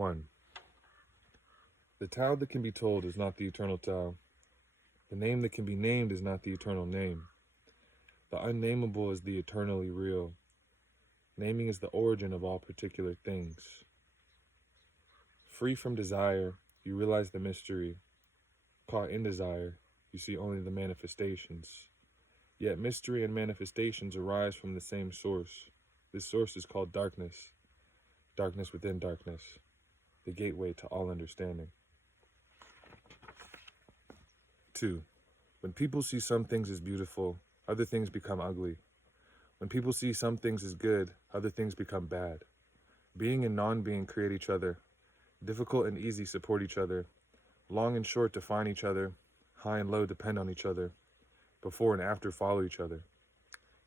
1. The Tao that can be told is not the eternal Tao. The name that can be named is not the eternal name. The unnameable is the eternally real. Naming is the origin of all particular things. Free from desire, you realize the mystery. Caught in desire, you see only the manifestations. Yet mystery and manifestations arise from the same source. This source is called darkness. Darkness within darkness. The gateway to all understanding. 2. When people see some things as beautiful, other things become ugly. When people see some things as good, other things become bad. Being and non-being create each other. Difficult and easy support each other. Long and short define each other. High and low depend on each other. Before and after follow each other.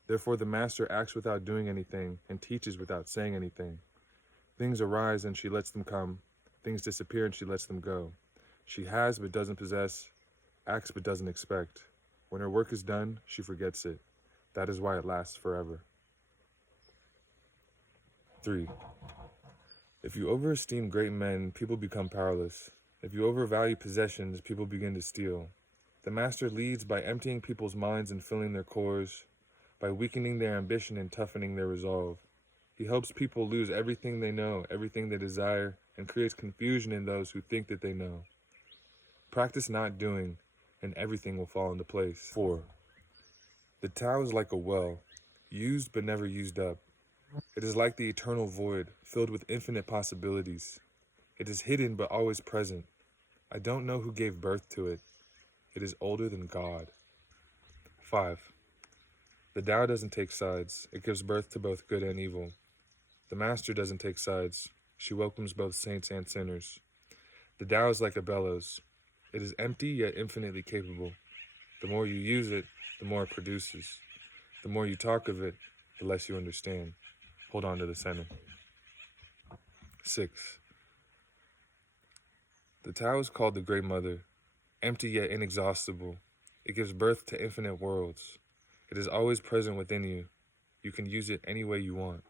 Therefore the master acts without doing anything and teaches without saying anything. Things arise and she lets them come. Things disappear and she lets them go. She has but doesn't possess, acts but doesn't expect. When her work is done, she forgets it. That is why it lasts forever. 3. If you overesteem great men, people become powerless. If you overvalue possessions, people begin to steal. The master leads by emptying people's minds and filling their cores, by weakening their ambition and toughening their resolve. He helps people lose everything they know, everything they desire, and creates confusion in those who think that they know. Practice not doing, and everything will fall into place. 4. The Tao is like a well, used but never used up. It is like the eternal void, filled with infinite possibilities. It is hidden but always present. I don't know who gave birth to it. It is older than God. 5. The Tao doesn't take sides. It gives birth to both good and evil. The master doesn't take sides. She welcomes both saints and sinners. The Tao is like a bellows. It is empty yet infinitely capable. The more you use it, the more it produces. The more you talk of it, the less you understand. Hold on to the center. 6. The Tao is called the Great Mother, empty yet inexhaustible. It gives birth to infinite worlds. It is always present within you. You can use it any way you want.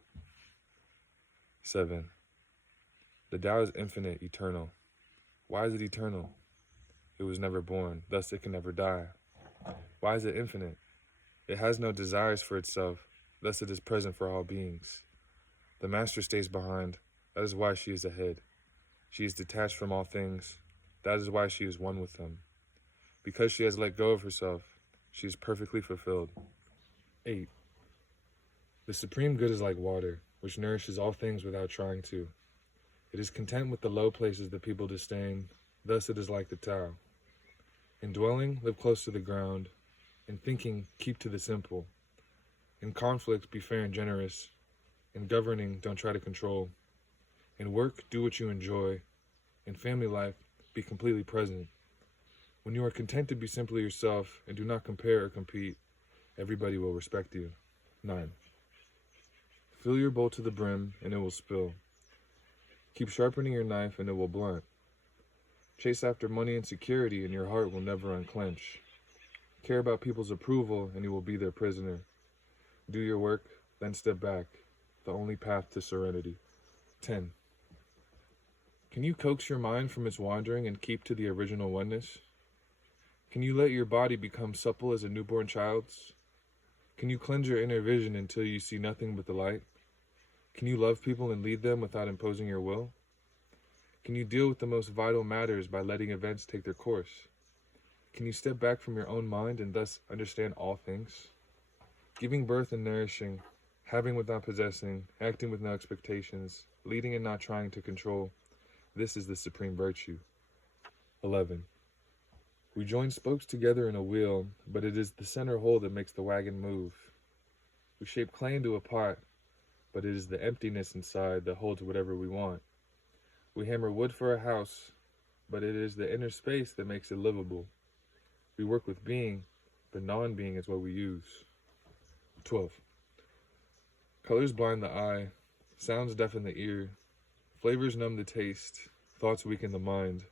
7. The Tao is infinite, eternal. Why is it eternal? It was never born, thus it can never die. Why is it infinite? It has no desires for itself, thus it is present for all beings. The master stays behind, that is why she is ahead. She is detached from all things, that is why she is one with them. Because she has let go of herself, she is perfectly fulfilled. 8. The supreme good is like water, which nourishes all things without trying to. It is content with the low places that people disdain, thus it is like the Tao. In dwelling, live close to the ground. In thinking, keep to the simple. In conflict, be fair and generous. In governing, don't try to control. In work, do what you enjoy. In family life, be completely present. When you are content to be simply yourself and do not compare or compete, everybody will respect you. 9. Fill your bowl to the brim and it will spill. Keep sharpening your knife and it will blunt. Chase after money and security and your heart will never unclench. Care about people's approval and you will be their prisoner. Do your work, then step back. The only path to serenity. 10. Can you coax your mind from its wandering and keep to the original oneness? Can you let your body become supple as a newborn child's? Can you cleanse your inner vision until you see nothing but the light? Can you love people and lead them without imposing your will? Can you deal with the most vital matters by letting events take their course? Can you step back from your own mind and thus understand all things? Giving birth and nourishing, having without possessing, acting with no expectations, leading and not trying to control, this is the supreme virtue. 11. We join spokes together in a wheel, but it is the center hole that makes the wagon move. We shape clay into a pot, but it is the emptiness inside that holds whatever we want. We hammer wood for a house, but it is the inner space that makes it livable. We work with being, but non-being is what we use. 12. Colors blind the eye, sounds deafen the ear, flavors numb the taste, thoughts weaken the mind,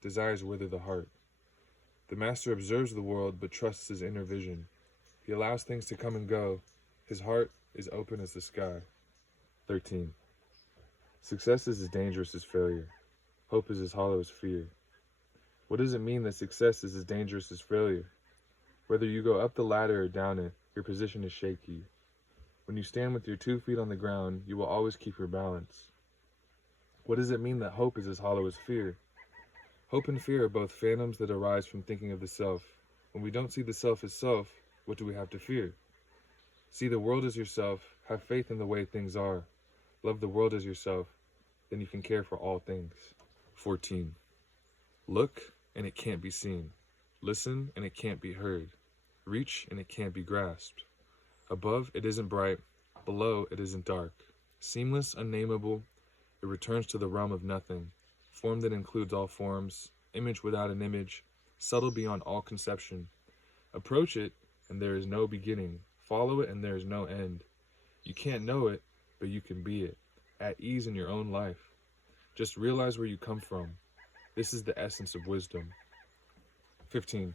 desires wither the heart. The master observes the world but trusts his inner vision. He allows things to come and go. His heart is open as the sky. 13. Success is as dangerous as failure. Hope is as hollow as fear. What does it mean that success is as dangerous as failure? Whether you go up the ladder or down it, your position is shaky. When you stand with your 2 feet on the ground, you will always keep your balance. What does it mean that hope is as hollow as fear? Hope and fear are both phantoms that arise from thinking of the self. When we don't see the self as self, what do we have to fear? See the world as yourself, have faith in the way things are. Love the world as yourself, then you can care for all things. 14. Look, and it can't be seen. Listen, and it can't be heard. Reach, and it can't be grasped. Above, it isn't bright. Below, it isn't dark. Seamless, unnameable, it returns to the realm of nothing. Form that includes all forms. Image without an image. Subtle beyond all conception. Approach it, and there is no beginning. Follow it, and there is no end. You can't know it, but you can be it. At ease in your own life. Just realize where you come from. This is the essence of wisdom. 15.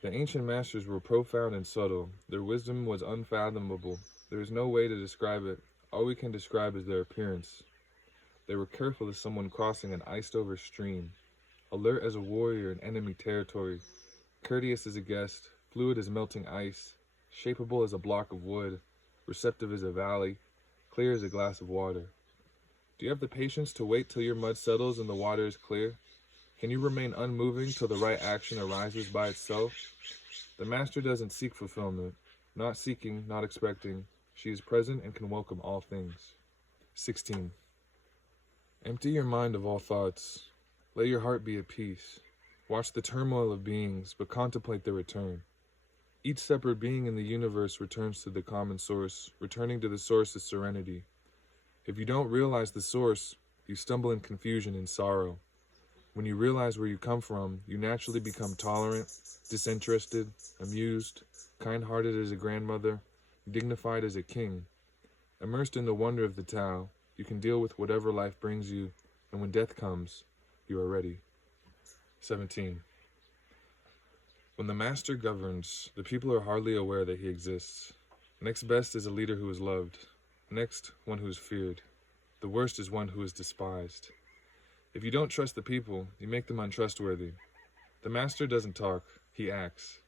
The ancient masters were profound and subtle. Their wisdom was unfathomable. There is no way to describe it. All we can describe is their appearance. They were careful as someone crossing an iced-over stream, alert as a warrior in enemy territory, courteous as a guest, fluid as melting ice, shapeable as a block of wood, receptive as a valley, clear as a glass of water. Do you have the patience to wait till your mud settles and the water is clear? Can you remain unmoving till the right action arises by itself? The master doesn't seek fulfillment. Not seeking, not expecting. She is present and can welcome all things. 16. Empty your mind of all thoughts. Let your heart be at peace. Watch the turmoil of beings, but contemplate their return. Each separate being in the universe returns to the common source. Returning to the source is serenity. If you don't realize the source, you stumble in confusion and sorrow. When you realize where you come from, you naturally become tolerant, disinterested, amused, kind-hearted as a grandmother, dignified as a king. Immersed in the wonder of the Tao, you can deal with whatever life brings you, and when death comes, you are ready. 17. When the master governs, the people are hardly aware that he exists. Next best is a leader who is loved. Next, one who is feared. The worst is one who is despised. If you don't trust the people, you make them untrustworthy. The master doesn't talk, he acts.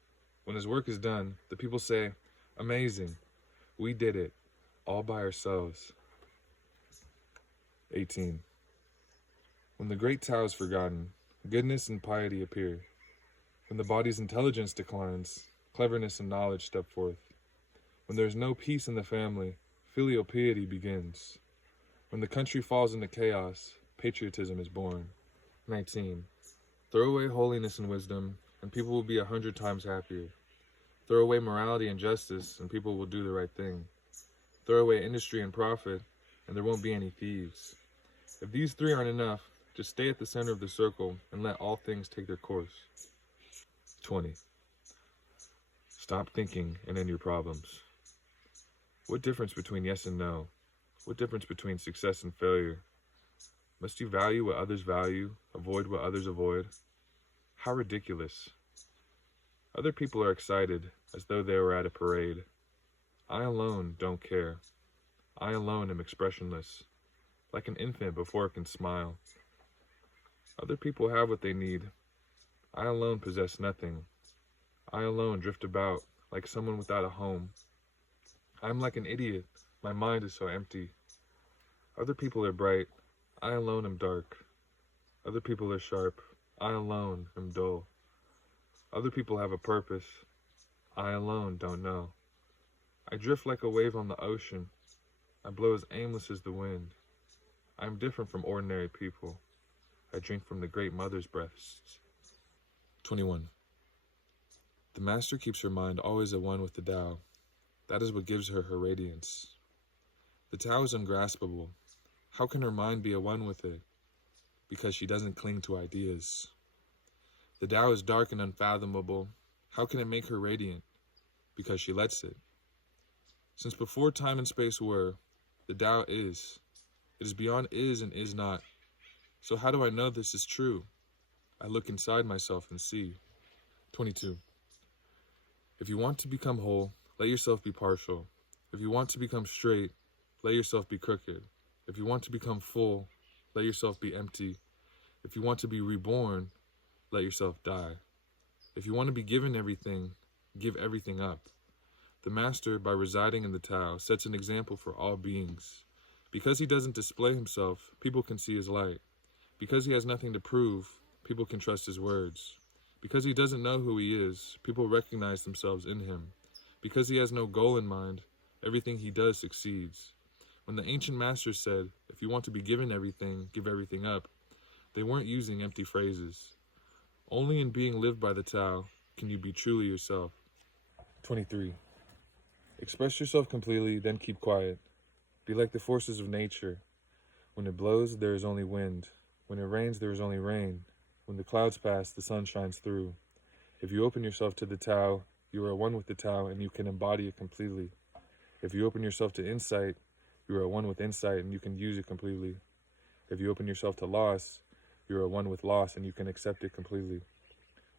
When his work is done, the people say, "Amazing, we did it, all by ourselves." 18. When the great Tao is forgotten, goodness and piety appear. When the body's intelligence declines, cleverness and knowledge step forth. When there is no peace in the family, filial piety begins. When the country falls into chaos, patriotism is born. 19. Throw away holiness and wisdom, and people will be 100 times happier. Throw away morality and justice, and people will do the right thing. Throw away industry and profit, and there won't be any thieves. If these three aren't enough, just stay at the center of the circle and let all things take their course. 20. Stop thinking and end your problems. What difference between yes and no? What difference between success and failure? Must you value what others value, avoid what others avoid? How ridiculous. Other people are excited, as though they were at a parade. I alone don't care. I alone am expressionless, like an infant before it can smile. Other people have what they need. I alone possess nothing. I alone drift about, like someone without a home. I'm like an idiot. My mind is so empty. Other people are bright. I alone am dark. Other people are sharp. I alone am dull. Other people have a purpose. I alone don't know. I drift like a wave on the ocean. I blow as aimless as the wind. I am different from ordinary people. I drink from the great mother's breasts. 21. The master keeps her mind always at one with the Tao. That is what gives her her radiance. The Tao is ungraspable. How can her mind be at one with it? Because she doesn't cling to ideas. The Tao is dark and unfathomable. How can it make her radiant? Because she lets it. Since before time and space were, the Tao is. It is beyond is and is not. So how do I know this is true? I look inside myself and see. 22. If you want to become whole, let yourself be partial. If you want to become straight, let yourself be crooked. If you want to become full, let yourself be empty. If you want to be reborn, let yourself die. If you want to be given everything, give everything up. The Master, by residing in the Tao, sets an example for all beings. Because he doesn't display himself, people can see his light. Because he has nothing to prove, people can trust his words. Because he doesn't know who he is, people recognize themselves in him. Because he has no goal in mind, everything he does succeeds. When the ancient masters said, if you want to be given everything, give everything up, they weren't using empty phrases. Only in being lived by the Tao can you be truly yourself. 23. Express yourself completely, then keep quiet. Be like the forces of nature. When it blows, there is only wind. When it rains, there is only rain. When the clouds pass, the sun shines through. If you open yourself to the Tao, you are one with the Tao and you can embody it completely. If you open yourself to insight, you are one with insight and you can use it completely. If you open yourself to loss, you are one with loss and you can accept it completely.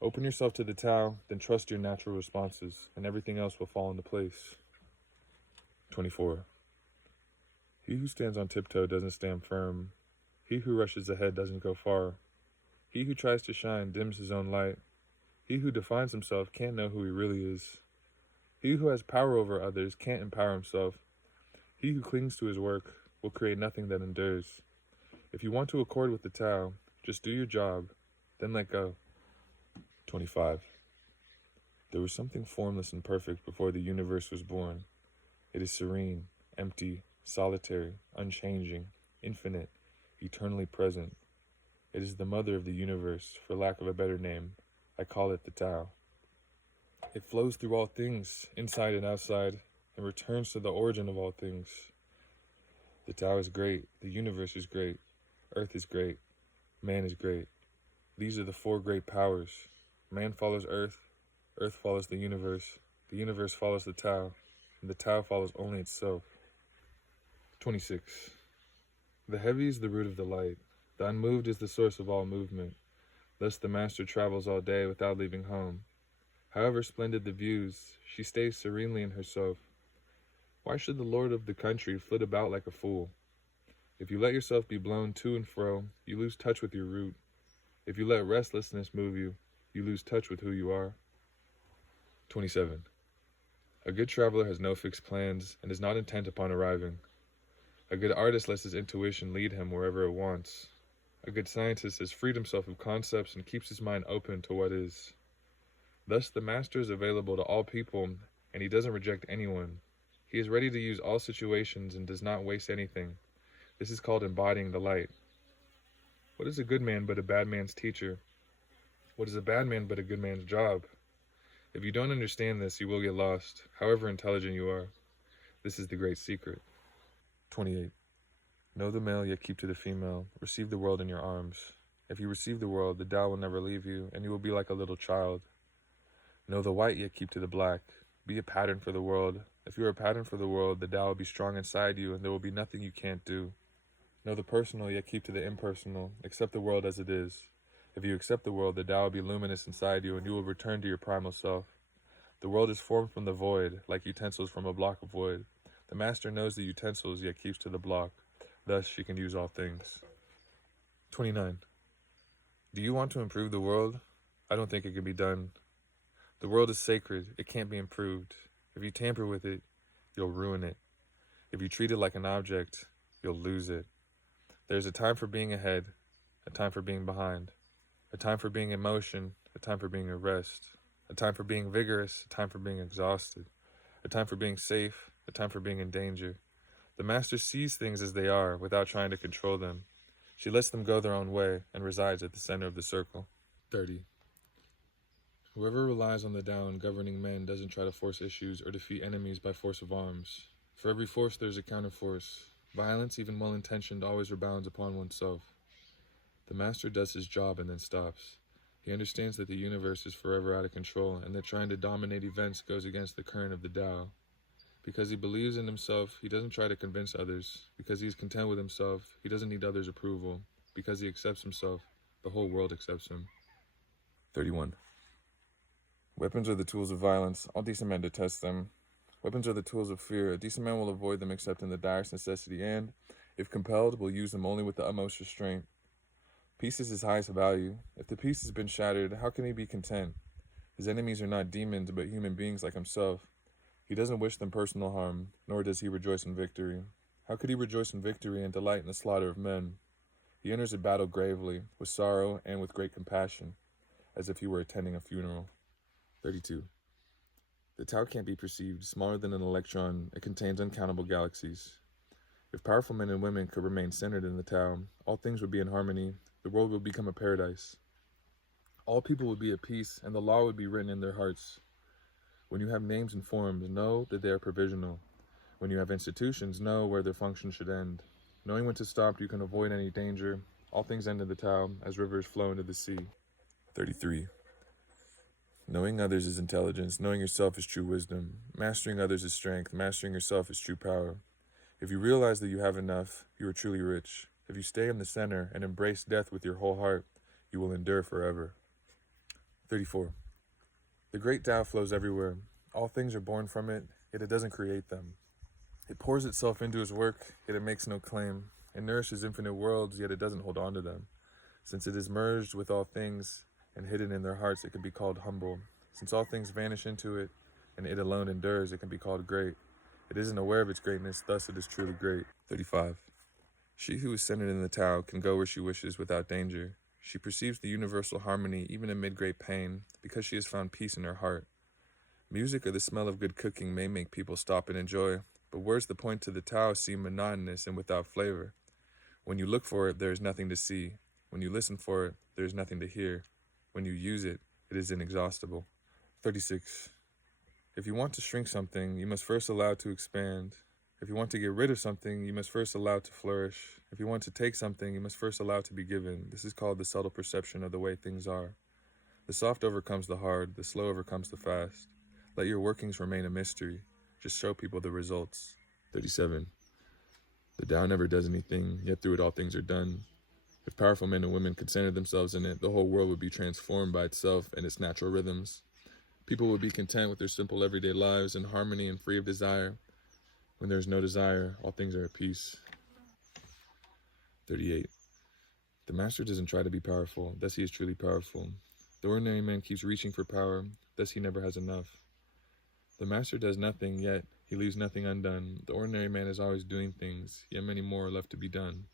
Open yourself to the Tao, then trust your natural responses, and everything else will fall into place. 24. He who stands on tiptoe doesn't stand firm. He who rushes ahead doesn't go far. He who tries to shine dims his own light. He who defines himself can't know who he really is. He who has power over others can't empower himself. He who clings to his work will create nothing that endures. If you want to accord with the Tao, just do your job, then let go. 25. There was something formless and perfect before the universe was born. It is serene, empty, solitary, unchanging, infinite, eternally present. It is the mother of the universe, for lack of a better name. I call it the Tao. It flows through all things, inside and outside, and returns to the origin of all things. The Tao is great, the universe is great, earth is great, man is great. These are the four great powers. Man follows earth follows the universe follows the Tao, and the Tao follows only itself. 26. The heavy is the root of the light. The unmoved is the source of all movement. Thus the Master travels all day without leaving home. However splendid the views, she stays serenely in herself. Why should the lord of the country flit about like a fool? If you let yourself be blown to and fro, you lose touch with your root. If you let restlessness move you, you lose touch with who you are. 27. A good traveler has no fixed plans and is not intent upon arriving. A good artist lets his intuition lead him wherever it wants. A good scientist has freed himself of concepts and keeps his mind open to what is. Thus the Master is available to all people, and he doesn't reject anyone. He is ready to use all situations and does not waste anything. This is called embodying the light. What is a good man but a bad man's teacher? What is a bad man but a good man's job? If you don't understand this, you will get lost, however intelligent you are. This is the great secret. 28. Know the male, yet keep to the female. Receive the world in your arms. If you receive the world, the Tao will never leave you, and you will be like a little child. Know the white, yet keep to the black. Be a pattern for the world. If you are a pattern for the world, the Tao will be strong inside you, and there will be nothing you can't do. Know the personal, yet keep to the impersonal. Accept the world as it is. If you accept the world, the Tao will be luminous inside you, and you will return to your primal self. The world is formed from the void, like utensils from a block of wood. The Master knows the utensils, yet keeps to the block. Thus, she can use all things. 29. Do you want to improve the world? I don't think it can be done. The world is sacred. It can't be improved. If you tamper with it, you'll ruin it. If you treat it like an object, you'll lose it. There's a time for being ahead, a time for being behind, a time for being in motion, a time for being at rest, a time for being vigorous, a time for being exhausted, a time for being safe, a time for being in danger. The Master sees things as they are without trying to control them. She lets them go their own way and resides at the center of the circle. 30. Whoever relies on the Tao in governing men doesn't try to force issues or defeat enemies by force of arms. For every force there is a counterforce. Violence, even well-intentioned, always rebounds upon oneself. The Master does his job and then stops. He understands that the universe is forever out of control and that trying to dominate events goes against the current of the Tao. Because he believes in himself, he doesn't try to convince others. Because he is content with himself, he doesn't need others' approval. Because he accepts himself, the whole world accepts him. 31. Weapons are the tools of violence. All decent men detest them. Weapons are the tools of fear. A decent man will avoid them except in the direst necessity and, If compelled, will use them only with the utmost restraint. Peace is his highest value. If the peace has been shattered, how can he be content? His enemies are not demons, but human beings like himself. He doesn't wish them personal harm, nor does he rejoice in victory. How could he rejoice in victory and delight in the slaughter of men? He enters a battle gravely, with sorrow and with great compassion, as if he were attending a funeral. 32. The Tao can't be perceived. Smaller than an electron, it contains uncountable galaxies. If powerful men and women could remain centered in the Tao, all things would be in harmony, the world would become a paradise. All people would be at peace, and the law would be written in their hearts. When you have names and forms, know that they are provisional. When you have institutions, know where their function should end. Knowing when to stop, you can avoid any danger. All things end in the Tao, as rivers flow into the sea. 33. Knowing others is intelligence. Knowing yourself is true wisdom. Mastering others is strength. Mastering yourself is true power. If you realize that you have enough, you are truly rich. If you stay in the center and embrace death with your whole heart, you will endure forever. 34. The great Tao flows everywhere. All things are born from it, yet it doesn't create them. It pours itself into his work, yet it makes no claim. It nourishes infinite worlds, yet it doesn't hold on to them. Since it is merged with all things and hidden in their hearts, it can be called humble. Since all things vanish into it, and it alone endures, it can be called great. It isn't aware of its greatness, thus it is truly great. 35. She who is centered in the Tao can go where she wishes without danger. She perceives the universal harmony even amid great pain, because she has found peace in her heart. Music or the smell of good cooking may make people stop and enjoy, but words that point to the Tao seem monotonous and without flavor. When you look for it, there is nothing to see. When you listen for it, there is nothing to hear. When you use it, it is inexhaustible. 36. If you want to shrink something, you must first allow it to expand. If you want to get rid of something, you must first allow it to flourish. If you want to take something, you must first allow it to be given. This is called the subtle perception of the way things are. The soft overcomes the hard, the slow overcomes the fast. Let your workings remain a mystery. Just show people the results. 37. The Tao never does anything, yet through it all things are done. If powerful men and women could center themselves in it, the whole world would be transformed by itself and its natural rhythms. People would be content with their simple everyday lives in harmony and free of desire. When there is no desire, all things are at peace. 38. The master doesn't try to be powerful, thus he is truly powerful. The ordinary man keeps reaching for power, thus he never has enough. The master does nothing, yet he leaves nothing undone. The ordinary man is always doing things, yet many more are left to be done.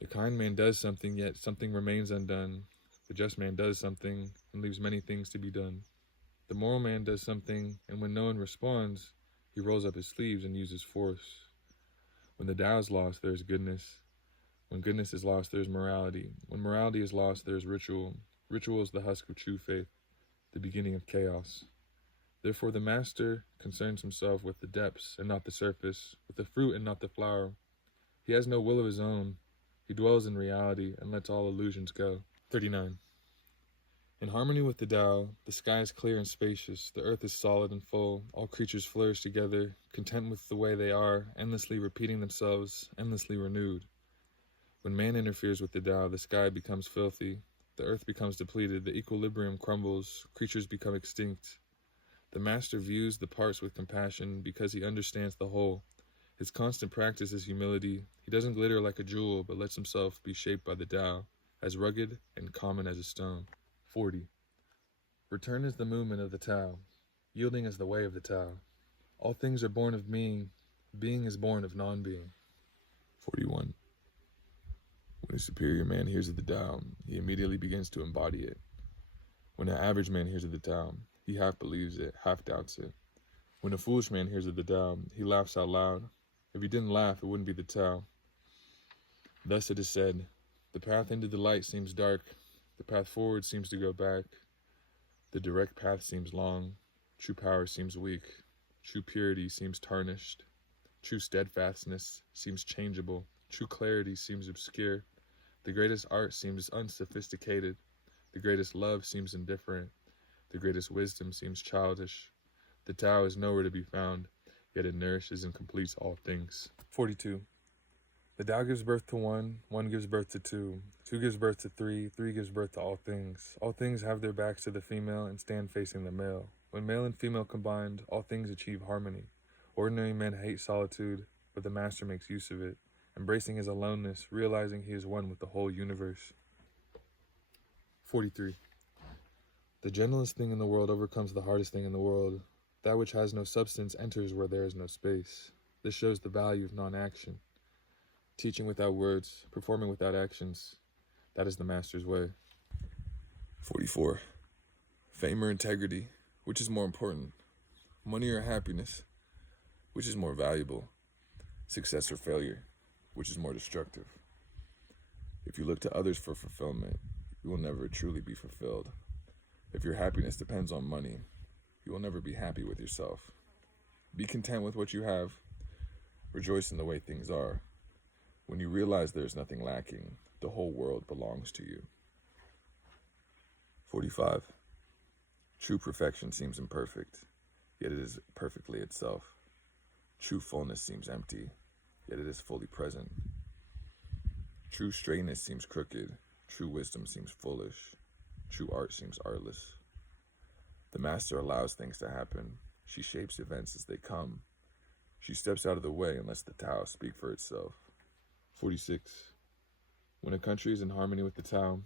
The kind man does something, yet something remains undone. The just man does something and leaves many things to be done. The moral man does something, and when no one responds, he rolls up his sleeves and uses force. When the Tao is lost, there is goodness. When goodness is lost, there is morality. When morality is lost, there is ritual. Ritual is the husk of true faith, the beginning of chaos. Therefore, the master concerns himself with the depths and not the surface, with the fruit and not the flower. He has no will of his own. He dwells in reality and lets all illusions go. 39. In harmony with the Tao, the sky is clear and spacious, the earth is solid and full, all creatures flourish together, content with the way they are, endlessly repeating themselves, endlessly renewed. When man interferes with the Tao, the sky becomes filthy, the earth becomes depleted, the equilibrium crumbles, creatures become extinct. The master views the parts with compassion because he understands the whole. His constant practice is humility. He doesn't glitter like a jewel, but lets himself be shaped by the Tao, as rugged and common as a stone. 40. Return is the movement of the Tao. Yielding is the way of the Tao. All things are born of being. Being is born of non-being. 41. When a superior man hears of the Tao, he immediately begins to embody it. When an average man hears of the Tao, he half believes it, half doubts it. When a foolish man hears of the Tao, he laughs out loud. If he didn't laugh, it wouldn't be the Tao. Thus it is said, the path into the light seems dark, the path forward seems to go back, the direct path seems long, true power seems weak, true purity seems tarnished, true steadfastness seems changeable, true clarity seems obscure, the greatest art seems unsophisticated, the greatest love seems indifferent, the greatest wisdom seems childish. The Tao is nowhere to be found, yet it nourishes and completes all things. 42. The Tao gives birth to one, one gives birth to two, two gives birth to three, three gives birth to all things. All things have their backs to the female and stand facing the male. When male and female combined, all things achieve harmony. Ordinary men hate solitude, but the master makes use of it. embracing his aloneness, realizing he is one with the whole universe. 43. The gentlest thing in the world overcomes the hardest thing in the world. That which has no substance enters where there is no space. This shows the value of non-action. Teaching without words, performing without actions, that is the master's way. 44. Fame or integrity, which is more important? Money or happiness, which is more valuable? Success or failure, which is more destructive? If you look to others for fulfillment, you will never truly be fulfilled. If your happiness depends on money, you will never be happy with yourself. Be content with what you have. Rejoice in the way things are. When you realize there is nothing lacking, the whole world belongs to you. 45. True perfection seems imperfect, yet it is perfectly itself. True fullness seems empty, yet it is fully present. True straightness seems crooked, true wisdom seems foolish, true art seems artless. The master allows things to happen. She shapes events as they come. She steps out of the way and lets the Tao speak for itself. 46. When a country is in harmony with the Tao,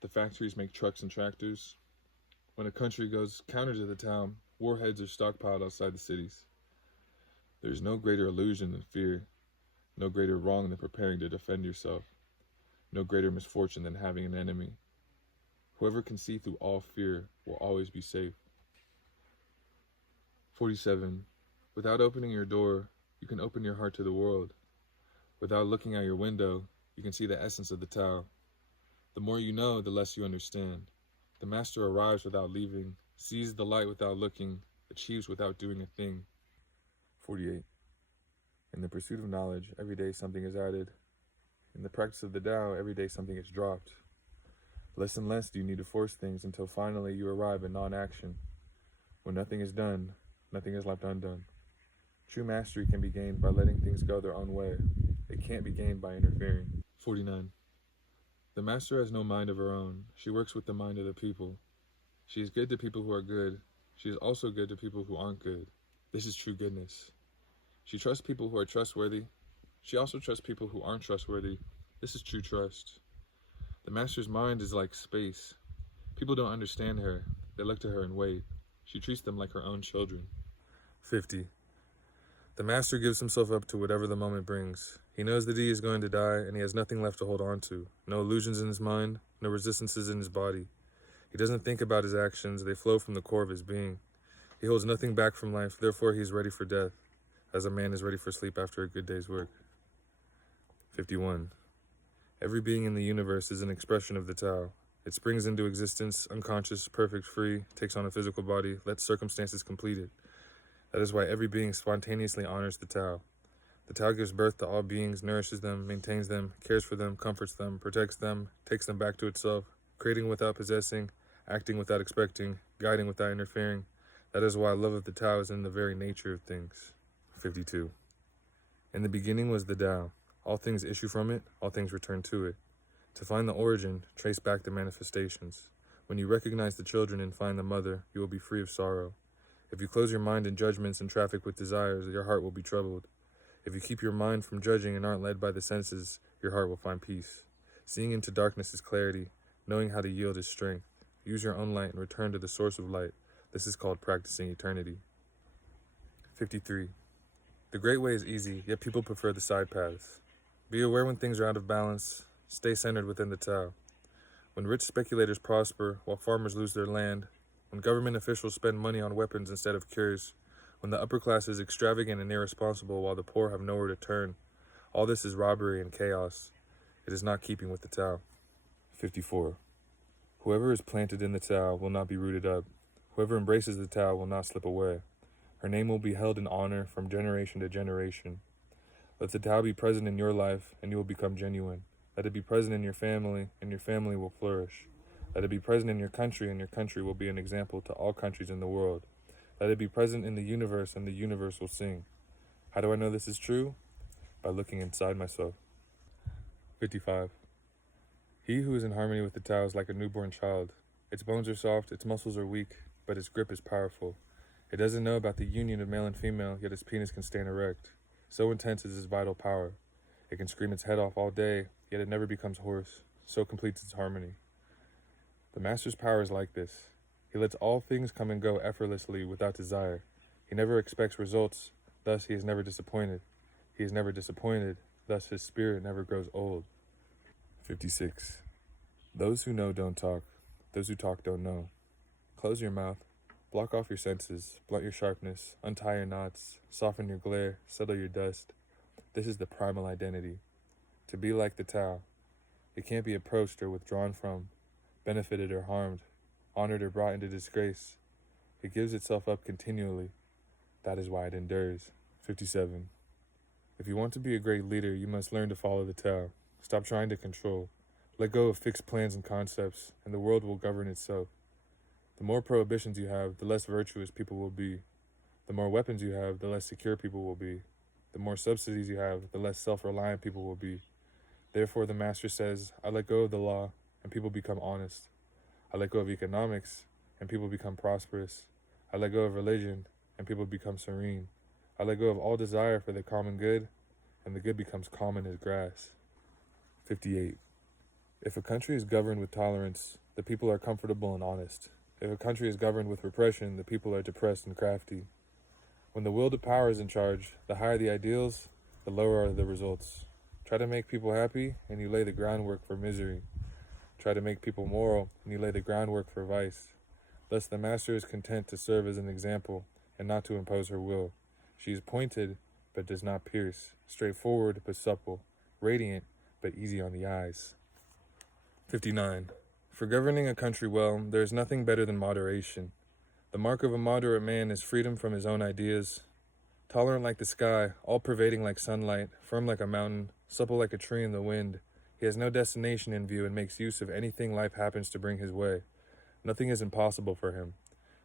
the factories make trucks and tractors. When a country goes counter to the Tao, warheads are stockpiled outside the cities. There is no greater illusion than fear, no greater wrong than preparing to defend yourself, no greater misfortune than having an enemy. Whoever can see through all fear will always be safe. 47. Without opening your door, you can open your heart to the world. Without looking out your window, you can see the essence of the Tao. The more you know, the less you understand. The master arrives without leaving, sees the light without looking, achieves without doing a thing. 48. In the pursuit of knowledge, every day something is added. In the practice of the Tao, every day something is dropped. Less and less do you need to force things until finally you arrive at non-action. When nothing is done, nothing is left undone. True mastery can be gained by letting things go their own way. It can't be gained by interfering. 49. The master has no mind of her own. She works with the mind of the people. She is good to people who are good. She is also good to people who aren't good. This is true goodness. She trusts people who are trustworthy. She also trusts people who aren't trustworthy. This is true trust. The master's mind is like space. People don't understand her. They look to her and wait. She treats them like her own children. 50. The master gives himself up to whatever the moment brings. He knows that he is going to die, and he has nothing left to hold on to. No illusions in his mind, no resistances in his body. He doesn't think about his actions. They flow from the core of his being. He holds nothing back from life, therefore he is ready for death, as a man is ready for sleep after a good day's work. 51. Every being in the universe is an expression of the Tao. It springs into existence, unconscious, perfect, free, takes on a physical body, lets circumstances complete it. That is why every being spontaneously honors the Tao. The Tao gives birth to all beings, nourishes them, maintains them, cares for them, comforts them, protects them, takes them back to itself, creating without possessing, acting without expecting, guiding without interfering. That is why love of the Tao is in the very nature of things. 52. In the beginning was the Tao. All things issue from it, all things return to it. To find the origin, trace back the manifestations. When you recognize the children and find the mother, you will be free of sorrow. If you close your mind in judgments and traffic with desires, your heart will be troubled. If you keep your mind from judging and aren't led by the senses, your heart will find peace. Seeing into darkness is clarity. Knowing how to yield is strength. Use your own light and return to the source of light. This is called practicing eternity. 53. The great way is easy, yet people prefer the side paths. Be aware when things are out of balance. Stay centered within the Tao. When rich speculators prosper while farmers lose their land, when government officials spend money on weapons instead of cures, when the upper class is extravagant and irresponsible while the poor have nowhere to turn, all this is robbery and chaos. It is not keeping with the Tao. 54. Whoever is planted in the Tao will not be rooted up. Whoever embraces the Tao will not slip away. Her name will be held in honor from generation to generation. Let the Tao be present in your life, and you will become genuine. Let it be present in your family, and your family will flourish. Let it be present in your country, and your country will be an example to all countries in the world. Let it be present in the universe, and the universe will sing. How do I know this is true? By looking inside myself. 55. He who is in harmony with the Tao is like a newborn child. Its bones are soft, its muscles are weak, but its grip is powerful. It doesn't know about the union of male and female, yet its penis can stand erect. So intense is its vital power. It can scream its head off all day, yet it never becomes hoarse. So completes its harmony. The master's power is like this. He lets all things come and go effortlessly without desire. He never expects results, thus he is never disappointed. He is never disappointed, thus his spirit never grows old. 56. Those who know don't talk. Those who talk don't know. Close your mouth. Block off your senses. Blunt your sharpness. Untie your knots. Soften your glare. Settle your dust. This is the primal identity. To be like the Tao. It can't be approached or withdrawn from, benefited or harmed, honored or brought into disgrace. It gives itself up continually. That is why it endures. 57. If you want to be a great leader, you must learn to follow the Tao. Stop trying to control. Let go of fixed plans and concepts, and the world will govern itself. The more prohibitions you have, the less virtuous people will be. The more weapons you have, the less secure people will be. The more subsidies you have, the less self-reliant people will be. Therefore, the master says, I let go of the law, and people become honest. I let go of economics, and people become prosperous. I let go of religion, and people become serene. I let go of all desire for the common good, and the good becomes common as grass. 58. If a country is governed with tolerance, the people are comfortable and honest. If a country is governed with repression, the people are depressed and crafty. When the will to power is in charge, the higher the ideals, the lower are the results. Try to make people happy, and you lay the groundwork for misery. Try to make people moral, and you lay the groundwork for vice. Thus the master is content to serve as an example, and not to impose her will. She is pointed, but does not pierce, straightforward, but supple, radiant, but easy on the eyes. 59. For governing a country well, there is nothing better than moderation. The mark of a moderate man is freedom from his own ideas. Tolerant like the sky, all-pervading like sunlight, firm like a mountain, supple like a tree in the wind, he has no destination in view and makes use of anything life happens to bring his way. Nothing is impossible for him.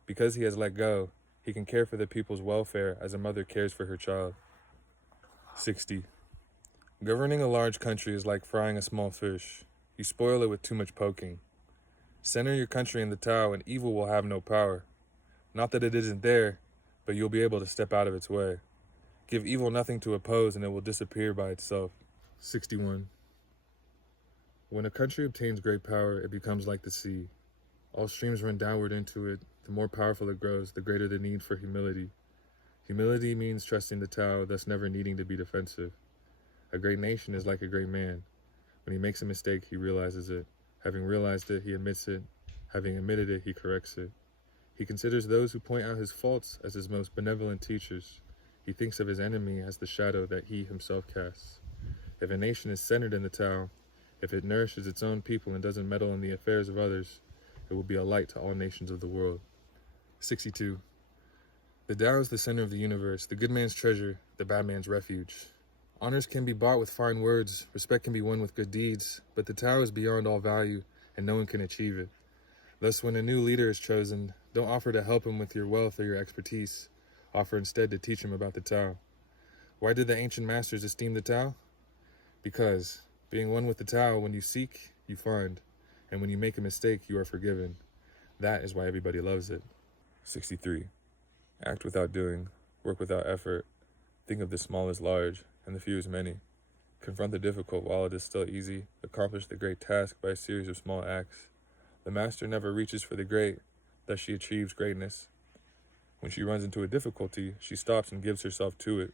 Because he has let go, he can care for the people's welfare as a mother cares for her child. 60. Governing a large country is like frying a small fish. You spoil it with too much poking. Center your country in the Tao and evil will have no power. Not that it isn't there, but you'll be able to step out of its way. Give evil nothing to oppose and it will disappear by itself. 61. When a country obtains great power, it becomes like the sea. All streams run downward into it. The more powerful it grows, the greater the need for humility. Humility means trusting the Tao, thus never needing to be defensive. A great nation is like a great man. When he makes a mistake, he realizes it. Having realized it, he admits it. Having admitted it, he corrects it. He considers those who point out his faults as his most benevolent teachers. He thinks of his enemy as the shadow that he himself casts. If a nation is centered in the Tao, if it nourishes its own people and doesn't meddle in the affairs of others, it will be a light to all nations of the world. 62. The Tao is the center of the universe, the good man's treasure, the bad man's refuge. Honors can be bought with fine words, respect can be won with good deeds, but the Tao is beyond all value, and no one can achieve it. Thus, when a new leader is chosen, don't offer to help him with your wealth or your expertise. Offer instead to teach him about the Tao. Why did the ancient masters esteem the Tao? Because, being one with the Tao, when you seek, you find, and when you make a mistake, you are forgiven. That is why everybody loves it. 63. Act without doing, work without effort, think of the small as large, and the few as many. Confront the difficult while it is still easy, accomplish the great task by a series of small acts. The master never reaches for the great, thus she achieves greatness. When she runs into a difficulty, she stops and gives herself to it.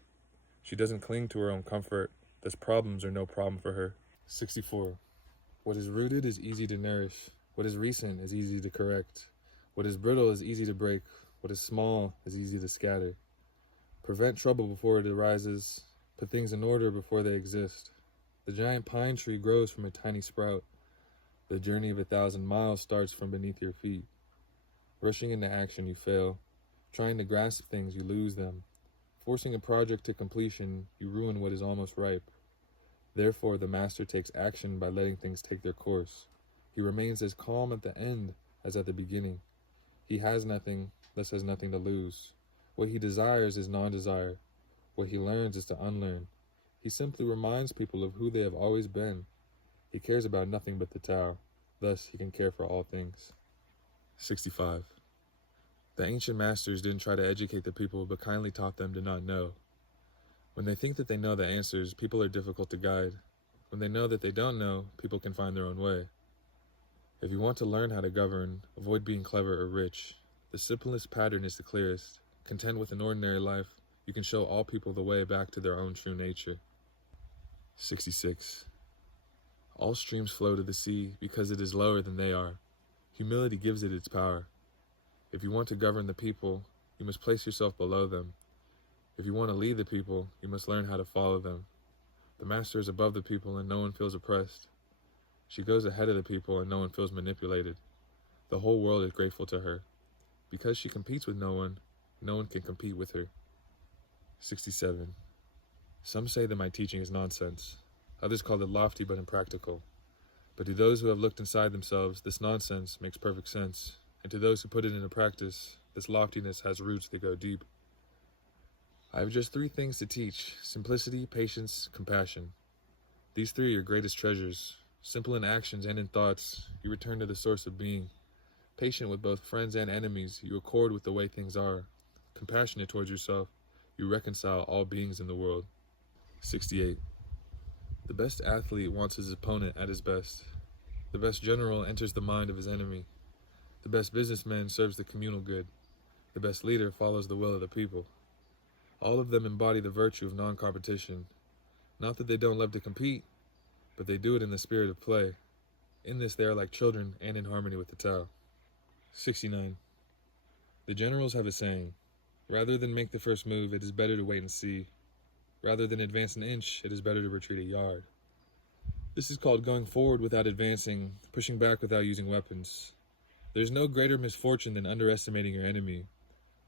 She doesn't cling to her own comfort, thus problems are no problem for her. 64. What is rooted is easy to nourish. What is recent is easy to correct. What is brittle is easy to break. What is small is easy to scatter. Prevent trouble before it arises. Put things in order before they exist. The giant pine tree grows from a tiny sprout. The journey of 1,000 miles starts from beneath your feet. Rushing into action, you fail. Trying to grasp things, you lose them. Forcing a project to completion, you ruin what is almost ripe. Therefore, the master takes action by letting things take their course. He remains as calm at the end as at the beginning. He has nothing, thus has nothing to lose. What he desires is non-desire. What he learns is to unlearn. He simply reminds people of who they have always been. He cares about nothing but the Tao. Thus, he can care for all things. 65. The ancient masters didn't try to educate the people, but kindly taught them to not know. When they think that they know the answers, people are difficult to guide. When they know that they don't know, people can find their own way. If you want to learn how to govern, avoid being clever or rich. The simplest pattern is the clearest. Content with an ordinary life, you can show all people the way back to their own true nature. 66. All streams flow to the sea because it is lower than they are. Humility gives it its power. If you want to govern the people, you must place yourself below them. If you want to lead the people, you must learn how to follow them. The master is above the people and no one feels oppressed. She goes ahead of the people and no one feels manipulated. The whole world is grateful to her. Because she competes with no one can compete with her. 67. Some say that my teaching is nonsense. Others call it lofty but impractical. But to those who have looked inside themselves, this nonsense makes perfect sense. And to those who put it into practice, this loftiness has roots that go deep. I have just 3 things to teach: simplicity, patience, compassion. These 3 are your greatest treasures. Simple in actions and in thoughts, you return to the source of being. Patient with both friends and enemies, you accord with the way things are. Compassionate towards yourself, you reconcile all beings in the world. 68. The best athlete wants his opponent at his best. The best general enters the mind of his enemy. The best businessman serves the communal good. The best leader follows the will of the people. All of them embody the virtue of non-competition. Not that they don't love to compete, but they do it in the spirit of play. In this they are like children and in harmony with the Tao. 69. The generals have a saying: rather than make the first move, it is better to wait and see. Rather than advance an inch, it is better to retreat a yard. This is called going forward without advancing, pushing back without using weapons. There is no greater misfortune than underestimating your enemy.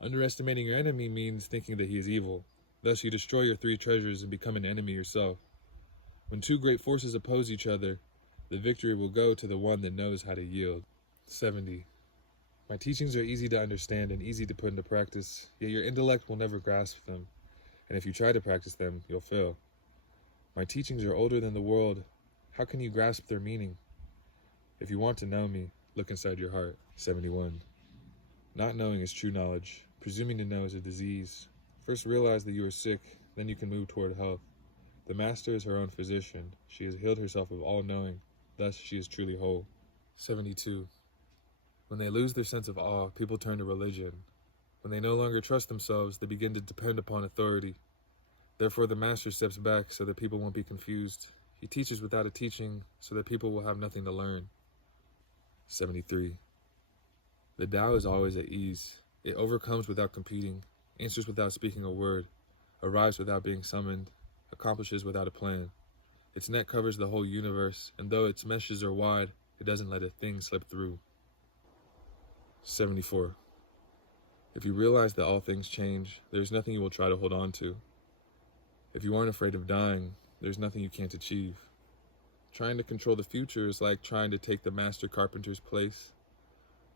Underestimating your enemy means thinking that he is evil. Thus you destroy your 3 treasures and become an enemy yourself. When 2 great forces oppose each other, the victory will go to the one that knows how to yield. 70. My teachings are easy to understand and easy to put into practice, yet your intellect will never grasp them, and if you try to practice them, you'll fail. My teachings are older than the world. How can you grasp their meaning? If you want to know me, look inside your heart. 71. Not knowing is true knowledge. Presuming to know is a disease. First realize that you are sick, then you can move toward health. The master is her own physician. She has healed herself of all knowing. Thus she is truly whole. 72. When they lose their sense of awe, people turn to religion. When they no longer trust themselves, they begin to depend upon authority. Therefore the master steps back so that people won't be confused. He teaches without a teaching so that people will have nothing to learn. 73. The Tao is always at ease. It overcomes without competing, answers without speaking a word, arrives without being summoned, accomplishes without a plan. Its net covers the whole universe, and though its meshes are wide, it doesn't let a thing slip through. 74. If you realize that all things change, there is nothing you will try to hold on to. If you aren't afraid of dying, there is nothing you can't achieve. Trying to control the future is like trying to take the master carpenter's place.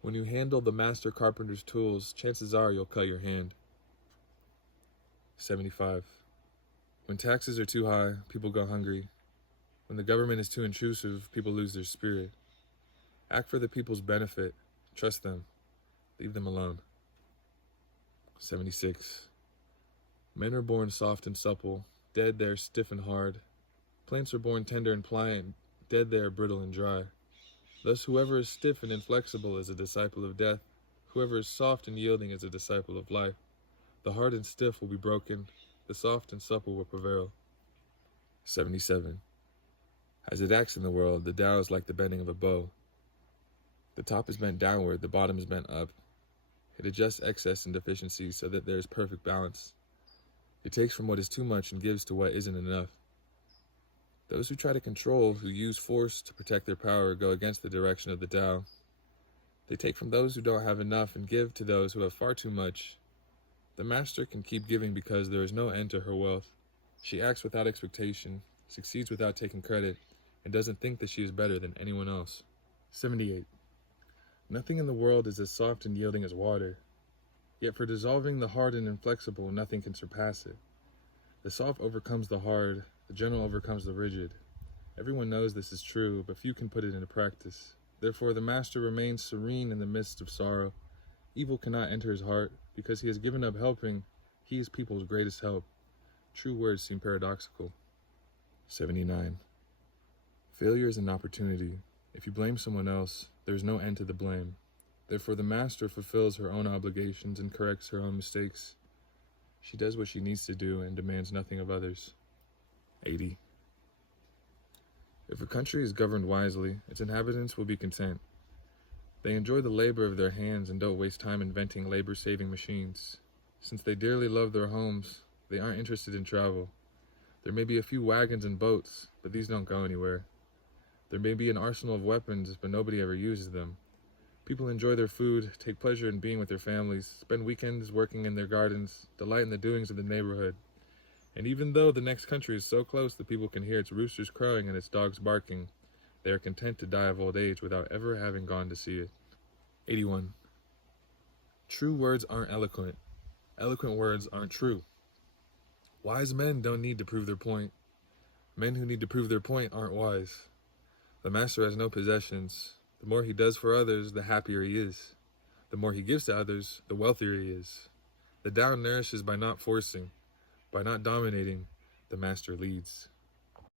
When you handle the master carpenter's tools, chances are you'll cut your hand. 75. When taxes are too high, people go hungry. When the government is too intrusive, people lose their spirit. Act for the people's benefit. Trust them. Leave them alone. 76. Men are born soft and supple. Dead they are stiff and hard. Plants are born tender and pliant. Dead they are brittle and dry. Thus whoever is stiff and inflexible is a disciple of death. Whoever is soft and yielding is a disciple of life. The hard and stiff will be broken. The soft and supple will prevail. 77. As it acts in the world, the Tao is like the bending of a bow. The top is bent downward, the bottom is bent up. It adjusts excess and deficiency so that there is perfect balance. It takes from what is too much and gives to what isn't enough. Those who try to control, who use force to protect their power, go against the direction of the Tao. They take from those who don't have enough and give to those who have far too much. The master can keep giving because there is no end to her wealth. She acts without expectation, succeeds without taking credit, and doesn't think that she is better than anyone else. 78. Nothing in the world is as soft and yielding as water. Yet for dissolving the hard and inflexible, nothing can surpass it. The soft overcomes the hard, the gentle overcomes the rigid. Everyone knows this is true, but few can put it into practice. Therefore the master remains serene in the midst of sorrow. Evil cannot enter his heart, because he has given up helping. He is people's greatest help. True words seem paradoxical. 79. Failure is an opportunity. If you blame someone else, there is no end to the blame. Therefore, the master fulfills her own obligations and corrects her own mistakes. She does what she needs to do and demands nothing of others. 80. If a country is governed wisely, its inhabitants will be content. They enjoy the labor of their hands and don't waste time inventing labor-saving machines. Since they dearly love their homes, they aren't interested in travel. There may be a few wagons and boats, but these don't go anywhere. There may be an arsenal of weapons, but nobody ever uses them. People enjoy their food, take pleasure in being with their families, spend weekends working in their gardens, delight in the doings of the neighborhood. And even though the next country is so close that people can hear its roosters crowing and its dogs barking, they are content to die of old age without ever having gone to see it. 81. True words aren't eloquent. Eloquent words aren't true. Wise men don't need to prove their point. Men who need to prove their point aren't wise. The master has no possessions. The more he does for others, the happier he is. The more he gives to others, the wealthier he is. The Tao nourishes by not forcing. By not dominating, the master leads.